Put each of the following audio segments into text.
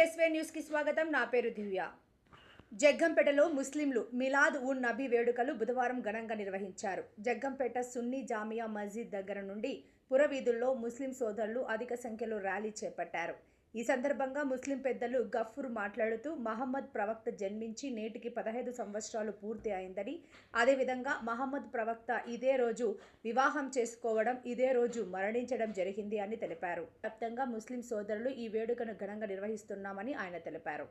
5 news కి స్వాగతం. నా పేరు దివ్య. జగ్గంపేటలో ముస్లింలు మిలాద్ ఉన్ నబీ వేడుకలు బుధవారం ఘనంగా నిర్వహించారు. జగ్గంపేట సున్నీ జామియా మస్జిద్ దగ్గర నుండి పురవీధుల్లో ముస్లిం సోదరులు అధిక సంఖ్యలో ర్యాలీ చేపట్టారు. ఈ సందర్భంగా ముస్లిం పెద్దలు గఫూర్ మాట్లాడుతూ మహమ్మద్ ప్రవక్త జన్మించి నేటికి 15 సంవత్సరాలు పూర్తి అయిందని, అదేవిధంగా మహమ్మద్ ప్రవక్త ఇదే రోజు వివాహం చేసుకోవడం, ఇదే రోజు మరణించడం జరిగింది అని తెలిపారు. వ్యాప్తంగా ముస్లిం సోదరులు ఈ వేడుకను ఘనంగా నిర్వహిస్తున్నామని ఆయన తెలిపారు.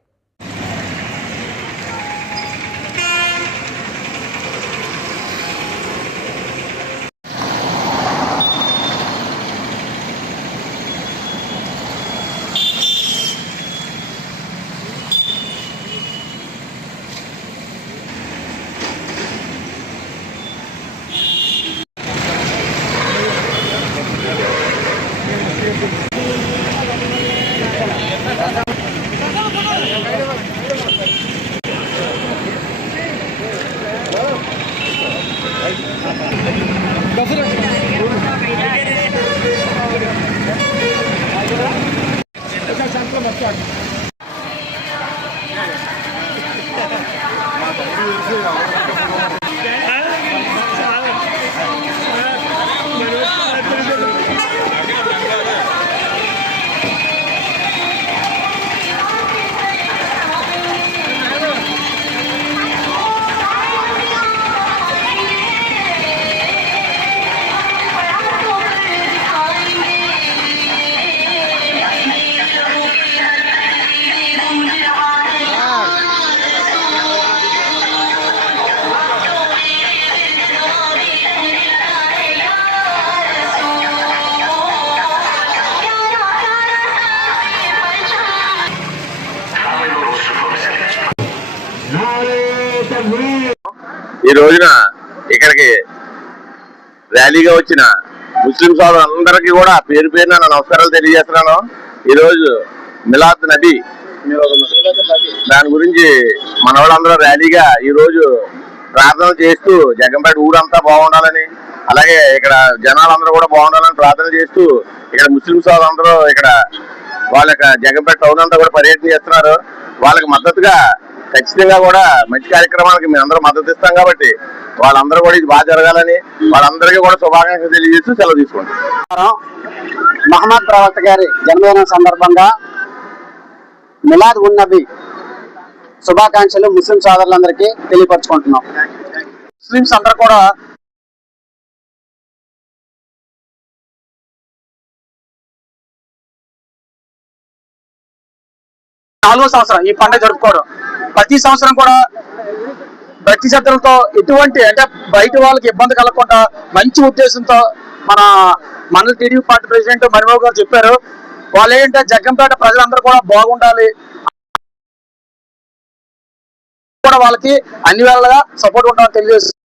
ఈ రోజున ఇక్కడికి ర్యాలీగా వచ్చిన ముస్లిం సోదరులందరికీ కూడా పేరు పేరున నమస్కారాలు తెలియజేస్తున్నాను. ఈ రోజు మిలాద్ నబీ దాని గురించి మన వాళ్ళందరూ ర్యాలీగా ఈ రోజు ప్రార్థన చేస్తూ జగ్గంపేట ఊరంతా బాగుండాలని, అలాగే ఇక్కడ జనాలందరూ కూడా బాగుండాలని ప్రార్థన చేస్తూ ఇక్కడ ముస్లిం సోదరులందరూ ఇక్కడ వాళ్ళ జగ్గంపేట టౌన్ అంతా కూడా పర్యటన చేస్తున్నారు. వాళ్ళకి మద్దతుగా ఖచ్చితంగా కూడా మంచి కార్యక్రమానికి మేము అందరూ మద్దతు ఇస్తాం కాబట్టి వాళ్ళందరూ కూడా ఇది బాగా జరగాలని వాళ్ళందరికీ కూడా శుభాకాంక్షలు తెలియజేస్తూ సెలవు తీసుకుంటాం. మహమ్మద్ ప్రవక్త గారి జన్మదినం సందర్భంగా మిలాద్ ఉన్ నబీ శుభాకాంక్షలు ముస్లిం సోదరులందరికీ తెలియపరచుకుంటున్నాం. ముస్లింస్ అందరూ కూడా నాలుగో సంవత్సరం ఈ పండుగ జరుపుకోవడం, ప్రతి సంవత్సరం కూడా భక్తి శ్రద్ధలతో ఎటువంటి అంటే బయట వాళ్ళకి ఇబ్బంది కలగకుండా మంచి ఉద్దేశంతో మన టీడీపీ పార్టీ ప్రెసిడెంట్ మణిబాబు గారు చెప్పారు. వాళ్ళు ఏంటంటే జగ్గంపేట ప్రజలందరూ కూడా బాగుండాలి, కూడా వాళ్ళకి అన్ని వేళగా సపోర్ట్ ఉంటామని తెలియజేస్తారు.